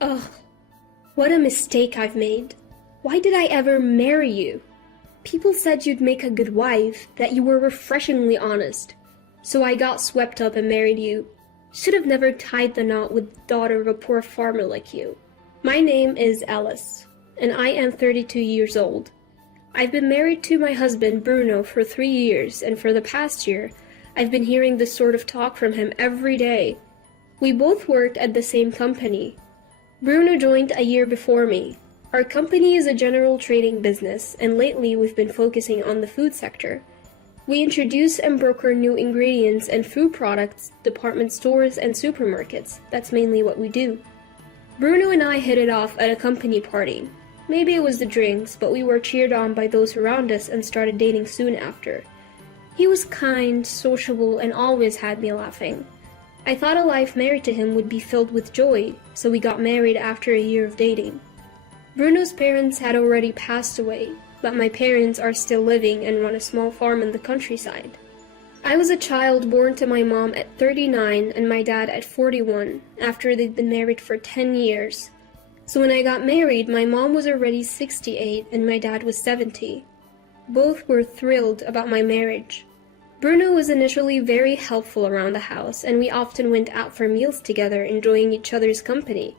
Ugh, what a mistake I've made. Why did I ever marry you? People said you'd make a good wife, that you were refreshingly honest. So I got swept up and married you. Should have never tied the knot with the daughter of a poor farmer like you. My name is Alice, and I am 32 years old. I've been married to my husband, Bruno, for 3 years, and for the past year, I've been hearing this sort of talk from him every day. We both worked at the same company. Bruno joined a year before me. Our company is a general trading business, and lately we've been focusing on the food sector. We introduce and broker new ingredients and food products, department stores, and supermarkets. That's mainly what we do. Bruno and I hit it off at a company party. Maybe it was the drinks, but we were cheered on by those around us and started dating soon after. He was kind, sociable, and always had me laughing. I thought a life married to him would be filled with joy, so we got married after a year of dating. Bruno's parents had already passed away, but my parents are still living and run a small farm in the countryside. I was a child born to my mom at 39 and my dad at 41, after they'd been married for 10 years. So when I got married, my mom was already 68 and my dad was 70. Both were thrilled about my marriage. Bruno was initially very helpful around the house, and we often went out for meals together, enjoying each other's company.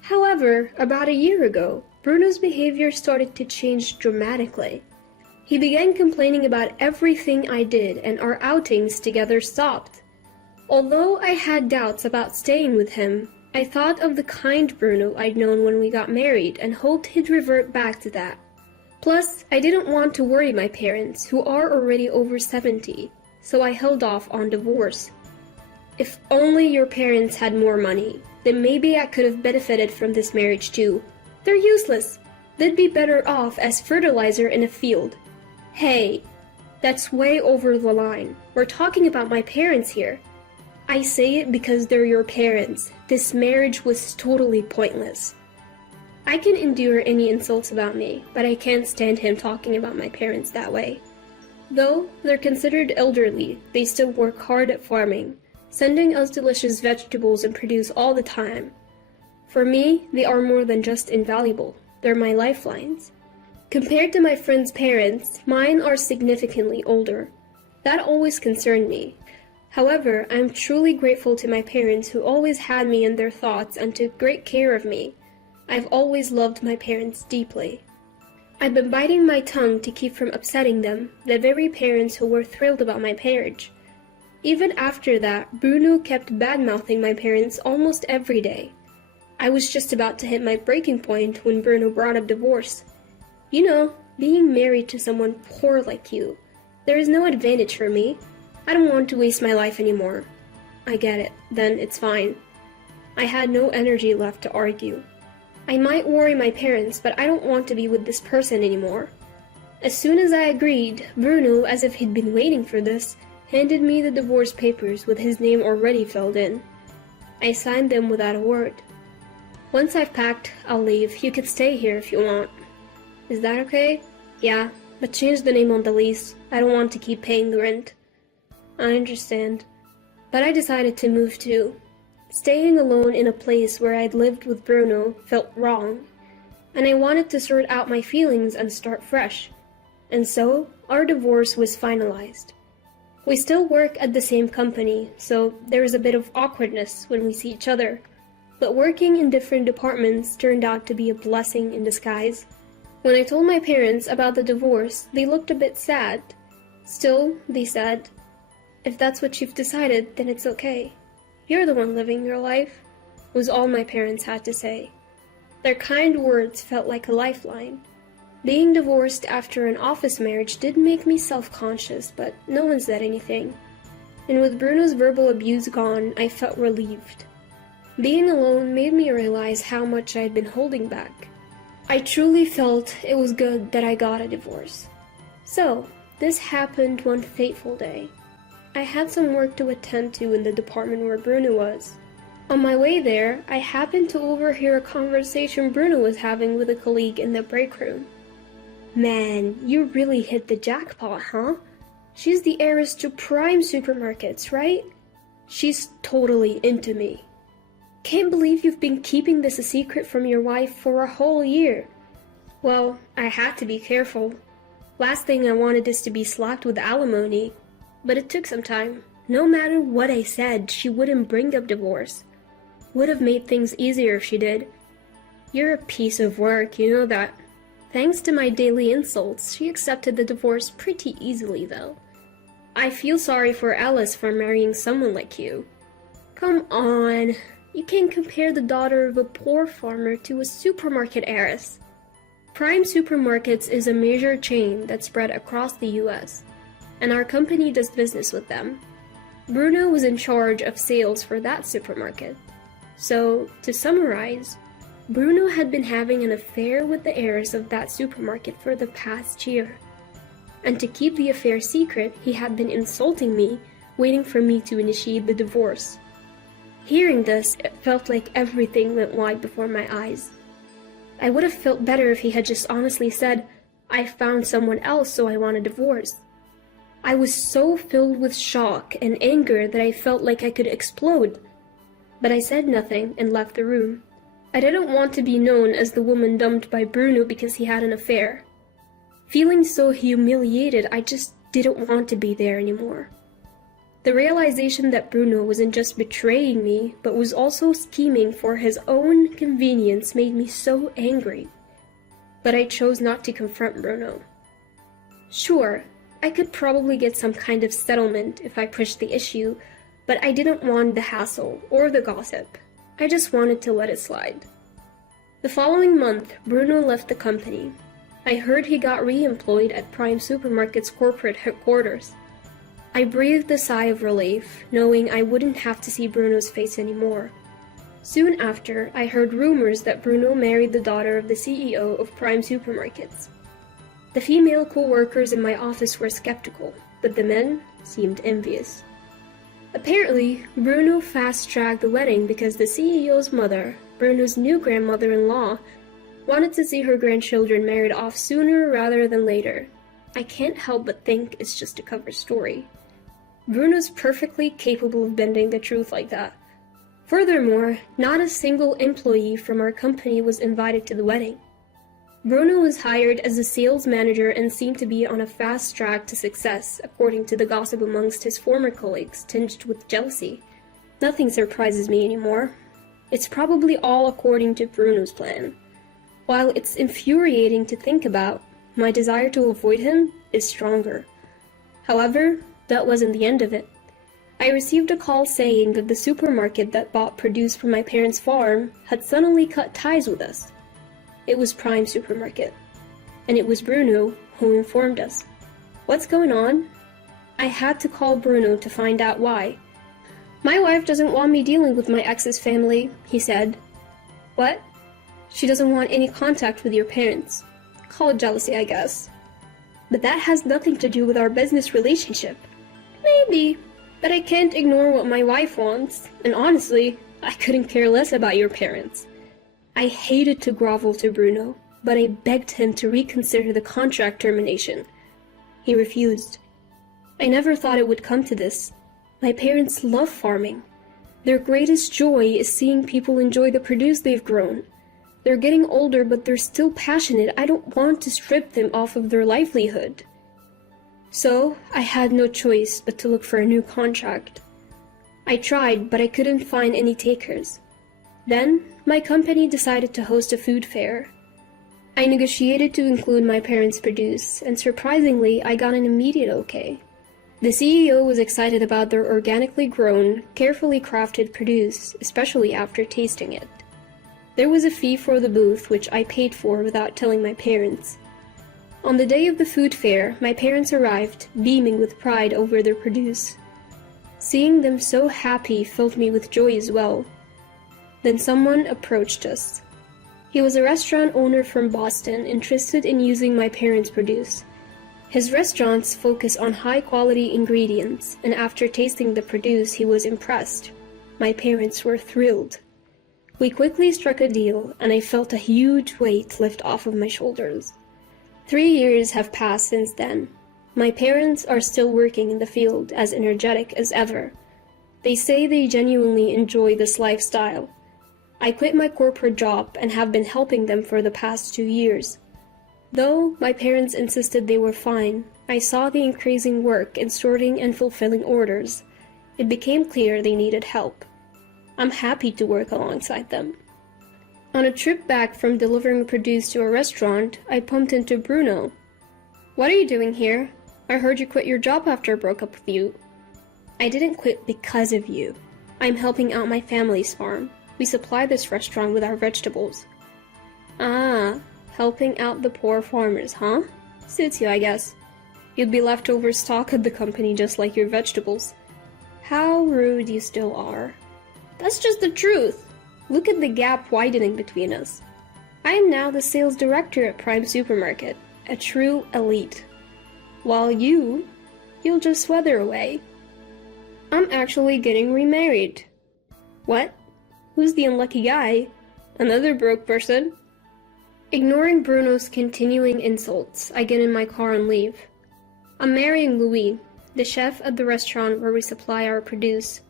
However, about a year ago, Bruno's behavior started to change dramatically. He began complaining about everything I did, and our outings together stopped. Although I had doubts about staying with him, I thought of the kind Bruno I'd known when we got married and hoped he'd revert back to that. Plus, I didn't want to worry my parents, who are already over 70, so I held off on divorce. If only your parents had more money, then maybe I could have benefited from this marriage too. They're useless. They'd be better off as fertilizer in a field. Hey, that's way over the line. We're talking about my parents here. I say it because they're your parents. This marriage was totally pointless. I can endure any insults about me, but I can't stand him talking about my parents that way. Though they're considered elderly, they still work hard at farming, sending us delicious vegetables and produce all the time. For me, they are more than just invaluable. They're my lifelines. Compared to my friends' parents, mine are significantly older. That always concerned me. However, I'm truly grateful to my parents who always had me in their thoughts and took great care of me. I've always loved my parents deeply. I've been biting my tongue to keep from upsetting them, the very parents who were thrilled about my marriage. Even after that, Bruno kept bad-mouthing my parents almost every day. I was just about to hit my breaking point when Bruno brought up divorce. You know, being married to someone poor like you, there is no advantage for me. I don't want to waste my life anymore. I get it, then it's fine. I had no energy left to argue. I might worry my parents, but I don't want to be with this person anymore. As soon as I agreed, Bruno, as if he'd been waiting for this, handed me the divorce papers with his name already filled in. I signed them without a word. Once I've packed, I'll leave. You can stay here if you want. Is that okay? Yeah, but change the name on the lease. I don't want to keep paying the rent. I understand. But I decided to move too. Staying alone in a place where I'd lived with Bruno felt wrong, and I wanted to sort out my feelings and start fresh. And so, our divorce was finalized. We still work at the same company, so there is a bit of awkwardness when we see each other. But working in different departments turned out to be a blessing in disguise. When I told my parents about the divorce, they looked a bit sad. Still, they said, "If that's what you've decided, then it's okay. You're the one living your life," was all my parents had to say. Their kind words felt like a lifeline. Being divorced after an office marriage did make me self-conscious, but no one said anything. And with Bruno's verbal abuse gone, I felt relieved. Being alone made me realize how much I'd been holding back. I truly felt it was good that I got a divorce. So, this happened one fateful day. I had some work to attend to in the department where Bruno was. On my way there, I happened to overhear a conversation Bruno was having with a colleague in the break room. "Man, you really hit the jackpot, huh? She's the heiress to prime supermarkets, right? She's totally into me." Can't believe you've been keeping this a secret from your wife for a whole year. Well, I had to be careful. Last thing I wanted is to be slapped with alimony, but it took some time. No matter what I said, she wouldn't bring up divorce. Would have made things easier if she did. You're a piece of work, you know that. Thanks to my daily insults, she accepted the divorce pretty easily, though. I feel sorry for Alice for marrying someone like you. Come on, you can't compare the daughter of a poor farmer to a supermarket heiress. Prime Supermarkets is a major chain that's spread across the US, and our company does business with them. Bruno was in charge of sales for that supermarket. So, to summarize, Bruno had been having an affair with the heiress of that supermarket for the past year. And to keep the affair secret, he had been insulting me, waiting for me to initiate the divorce. Hearing this, it felt like everything went wide before my eyes. I would have felt better if he had just honestly said, "I found someone else, so I want a divorce." I was so filled with shock and anger that I felt like I could explode. But I said nothing and left the room. I didn't want to be known as the woman dumped by Bruno because he had an affair. Feeling so humiliated, I just didn't want to be there anymore. The realization that Bruno wasn't just betraying me, but was also scheming for his own convenience made me so angry. But I chose not to confront Bruno. Sure, I could probably get some kind of settlement if I pushed the issue, but I didn't want the hassle or the gossip. I just wanted to let it slide. The following month, Bruno left the company. I heard he got re-employed at Prime Supermarket's corporate headquarters. I breathed a sigh of relief, knowing I wouldn't have to see Bruno's face anymore. Soon after, I heard rumors that Bruno married the daughter of the CEO of Prime Supermarkets. The female co-workers in my office were skeptical, but the men seemed envious. Apparently, Bruno fast-tracked the wedding because the CEO's mother, Bruno's new grandmother-in-law, wanted to see her grandchildren married off sooner rather than later. I can't help but think it's just a cover story. Bruno's perfectly capable of bending the truth like that. Furthermore, not a single employee from our company was invited to the wedding. Bruno was hired as a sales manager and seemed to be on a fast track to success, according to the gossip amongst his former colleagues, tinged with jealousy. Nothing surprises me anymore. It's probably all according to Bruno's plan. While it's infuriating to think about, my desire to avoid him is stronger. However, that wasn't the end of it. I received a call saying that the supermarket that bought produce from my parents' farm had suddenly cut ties with us. It was Prime Supermarket, and it was Bruno who informed us. What's going on? I had to call Bruno to find out why. My wife doesn't want me dealing with my ex's family, he said. What? She doesn't want any contact with your parents. Call it jealousy, I guess. But that has nothing to do with our business relationship. Maybe, but I can't ignore what my wife wants, and honestly, I couldn't care less about your parents. I hated to grovel to Bruno, but I begged him to reconsider the contract termination. He refused. I never thought it would come to this. My parents love farming. Their greatest joy is seeing people enjoy the produce they've grown. They're getting older, but they're still passionate. I don't want to strip them off of their livelihood. So, I had no choice but to look for a new contract. I tried, but I couldn't find any takers. Then, my company decided to host a food fair. I negotiated to include my parents' produce, and surprisingly, I got an immediate okay. The CEO was excited about their organically grown, carefully crafted produce, especially after tasting it. There was a fee for the booth, which I paid for without telling my parents. On the day of the food fair, my parents arrived, beaming with pride over their produce. Seeing them so happy filled me with joy as well. Then someone approached us. He was a restaurant owner from Boston, interested in using my parents' produce. His restaurants focus on high-quality ingredients, and after tasting the produce, he was impressed. My parents were thrilled. We quickly struck a deal, and I felt a huge weight lift off of my shoulders. 3 years have passed since then. My parents are still working in the field, as energetic as ever. They say they genuinely enjoy this lifestyle. I quit my corporate job and have been helping them for the past 2 years. Though my parents insisted they were fine, I saw the increasing work in sorting and fulfilling orders. It became clear they needed help. I'm happy to work alongside them. On a trip back from delivering produce to a restaurant, I bumped into Bruno. "What are you doing here? I heard you quit your job after I broke up with you." "I didn't quit because of you. I'm helping out my family's farm. We supply this restaurant with our vegetables." "Ah, helping out the poor farmers, huh? Suits you, I guess. You'd be leftover stock at the company just like your vegetables." "How rude you still are." "That's just the truth. Look at the gap widening between us. I am now the sales director at Prime Supermarket, a true elite. While you'll just weather away. I'm actually getting remarried." "What? Who's the unlucky guy? Another broke person?" Ignoring Bruno's continuing insults, I get in my car and leave. I'm marrying Louis, the chef at the restaurant where we supply our produce.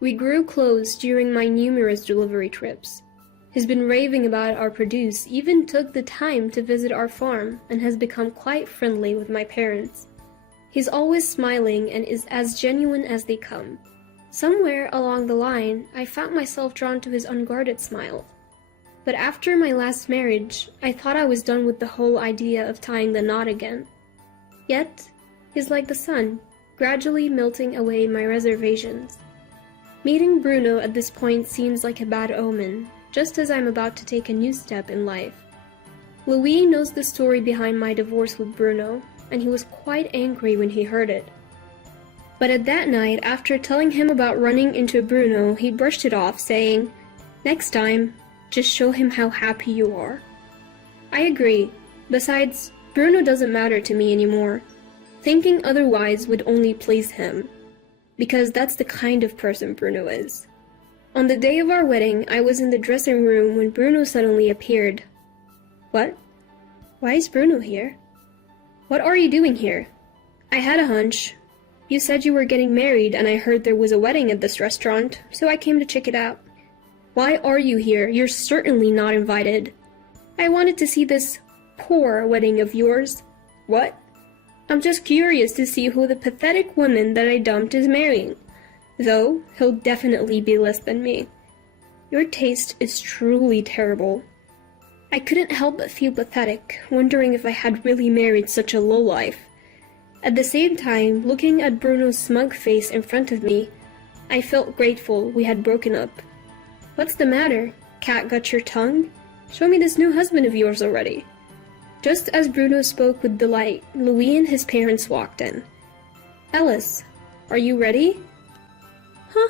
We grew close during my numerous delivery trips. He's been raving about our produce, even took the time to visit our farm, and has become quite friendly with my parents. He's always smiling and is as genuine as they come. Somewhere along the line, I found myself drawn to his unguarded smile. But after my last marriage, I thought I was done with the whole idea of tying the knot again. Yet, he's like the sun, gradually melting away my reservations. Meeting Bruno at this point seems like a bad omen, just as I'm about to take a new step in life. Louis knows the story behind my divorce with Bruno, and he was quite angry when he heard it. But at that night, after telling him about running into Bruno, he brushed it off, saying, "Next time, just show him how happy you are." I agree. Besides, Bruno doesn't matter to me anymore. Thinking otherwise would only please him, because that's the kind of person Bruno is. On the day of our wedding, I was in the dressing room when Bruno suddenly appeared. "What? Why is Bruno here?" "What are you doing here?" "I had a hunch. You said you were getting married, and I heard there was a wedding at this restaurant, so I came to check it out." "Why are you here? You're certainly not invited." "I wanted to see this poor wedding of yours." "What?" "I'm just curious to see who the pathetic woman that I dumped is marrying. Though, he'll definitely be less than me." "Your taste is truly terrible." I couldn't help but feel pathetic, wondering if I had really married such a lowlife. At the same time, looking at Bruno's smug face in front of me, I felt grateful we had broken up. "What's the matter? Cat got your tongue? Show me this new husband of yours already." Just as Bruno spoke with delight, Louis and his parents walked in. "Alice, are you ready?" "Huh?"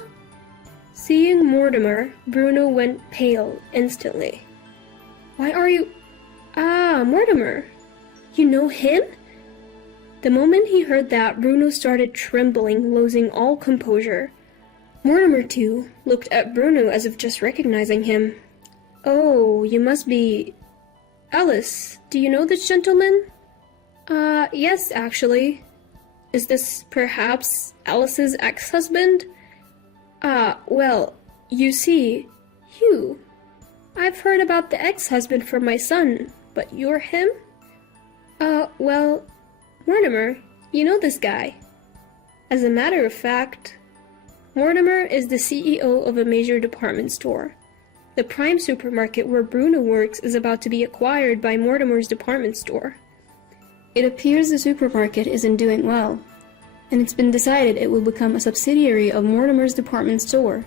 Seeing Mortimer, Bruno went pale instantly. "Why are you— Ah, Mortimer! You know him?" The moment he heard that, Bruno started trembling, losing all composure. Mortimer, too, looked at Bruno as if just recognizing him. "Oh, you must be— Alice, do you know this gentleman?" Yes, actually." "Is this perhaps Alice's ex-husband?" Well, you see, Hugh. I've heard about the ex-husband from my son, but you're him?" Well, Mortimer, you know this guy." As a matter of fact, Mortimer is the CEO of a major department store. The Prime Supermarket where Bruno works is about to be acquired by Mortimer's department store. It appears the supermarket isn't doing well, and it's been decided it will become a subsidiary of Mortimer's department store.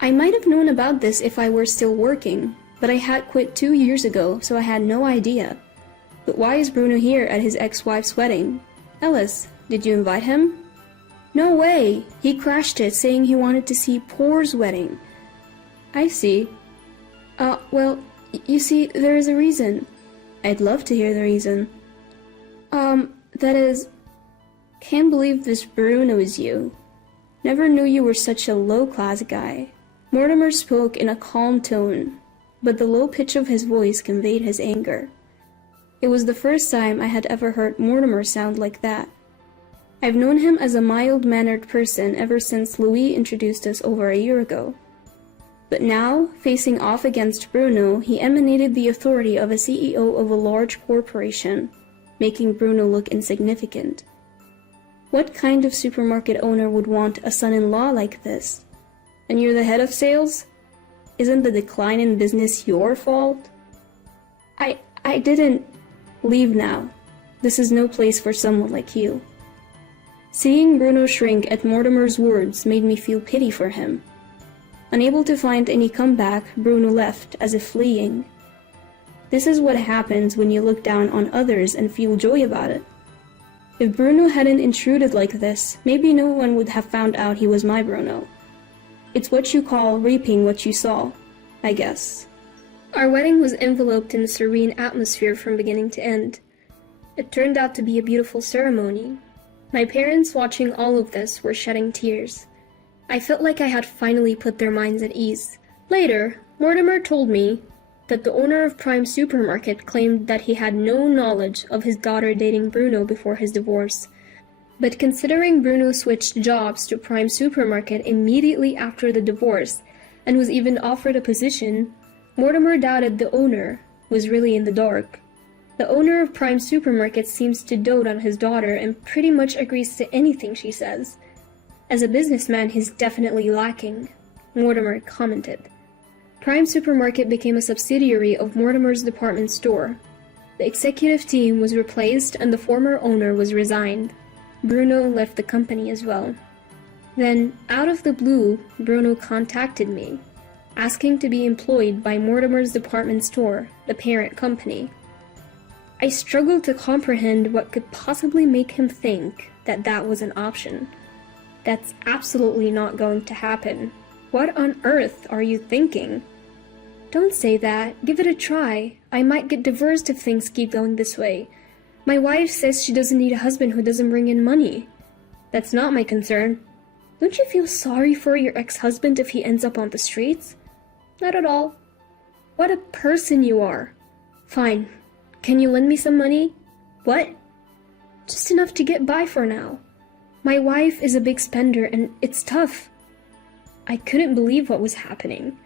I might have known about this if I were still working, but I had quit 2 years ago, so I had no idea. But why is Bruno here at his ex-wife's wedding? Alice, did you invite him? No way! He crashed it, saying he wanted to see Poor's wedding. I see. Well, you see, there is a reason. I'd love to hear the reason. That is, can't believe this Bruno is you. Never knew you were such a low-class guy. Mortimer spoke in a calm tone, but the low pitch of his voice conveyed his anger. It was the first time I had ever heard Mortimer sound like that. I've known him as a mild-mannered person ever since Louis introduced us over a year ago. But now, facing off against Bruno, he emanated the authority of a CEO of a large corporation, making Bruno look insignificant. What kind of supermarket owner would want a son-in-law like this? And you're the head of sales? Isn't the decline in business your fault? I didn't... Leave now. This is no place for someone like you. Seeing Bruno shrink at Mortimer's words made me feel pity for him. Unable to find any comeback, Bruno left as if fleeing. This is what happens when you look down on others and feel joy about it. If Bruno hadn't intruded like this, maybe no one would have found out he was my Bruno. It's what you call reaping what you sow, I guess. Our wedding was enveloped in a serene atmosphere from beginning to end. It turned out to be a beautiful ceremony. My parents, watching all of this, were shedding tears. I felt like I had finally put their minds at ease. Later, Mortimer told me that the owner of Prime Supermarket claimed that he had no knowledge of his daughter dating Bruno before his divorce. But considering Bruno switched jobs to Prime Supermarket immediately after the divorce and was even offered a position, Mortimer doubted the owner was really in the dark. The owner of Prime Supermarket seems to dote on his daughter and pretty much agrees to anything she says. As a businessman, he's definitely lacking, Mortimer commented. Prime Supermarket became a subsidiary of Mortimer's department store. The executive team was replaced and the former owner was resigned. Bruno left the company as well. Then, out of the blue, Bruno contacted me, asking to be employed by Mortimer's department store, the parent company. I struggled to comprehend what could possibly make him think that that was an option. That's absolutely not going to happen. What on earth are you thinking? Don't say that. Give it a try. I might get divorced if things keep going this way. My wife says she doesn't need a husband who doesn't bring in money. That's not my concern. Don't you feel sorry for your ex-husband if he ends up on the streets? Not at all. What a person you are. Fine. Can you lend me some money? What? Just enough to get by for now. My wife is a big spender and it's tough. I couldn't believe what was happening.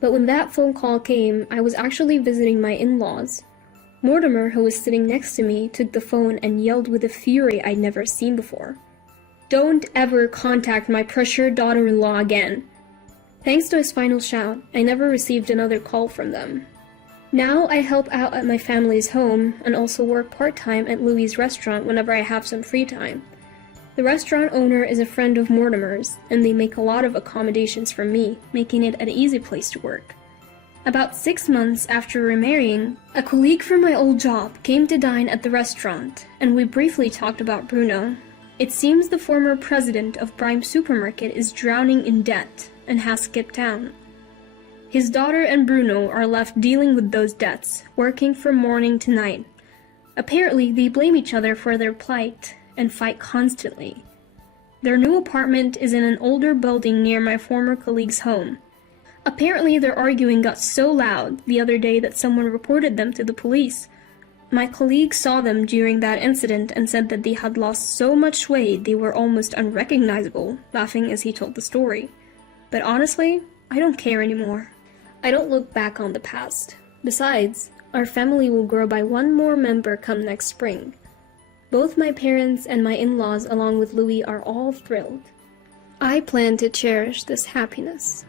But when that phone call came, I was actually visiting my in-laws. Mortimer, who was sitting next to me, took the phone and yelled with a fury I'd never seen before. Don't ever contact my pressured daughter-in-law again. Thanks to his final shout, I never received another call from them. Now I help out at my family's home and also work part-time at Louie's restaurant whenever I have some free time. The restaurant owner is a friend of Mortimer's, and they make a lot of accommodations for me, making it an easy place to work. About 6 months after remarrying, a colleague from my old job came to dine at the restaurant, and we briefly talked about Bruno. It seems the former president of Prime Supermarket is drowning in debt and has skipped town. His daughter and Bruno are left dealing with those debts, working from morning to night. Apparently, they blame each other for their plight and fight constantly. Their new apartment is in an older building near my former colleague's home. Apparently, their arguing got so loud the other day that someone reported them to the police. My colleague saw them during that incident and said that they had lost so much weight they were almost unrecognizable, laughing as he told the story. But honestly, I don't care anymore. I don't look back on the past. Besides, our family will grow by one more member come next spring. Both my parents and my in-laws along with Louie are all thrilled. I plan to cherish this happiness.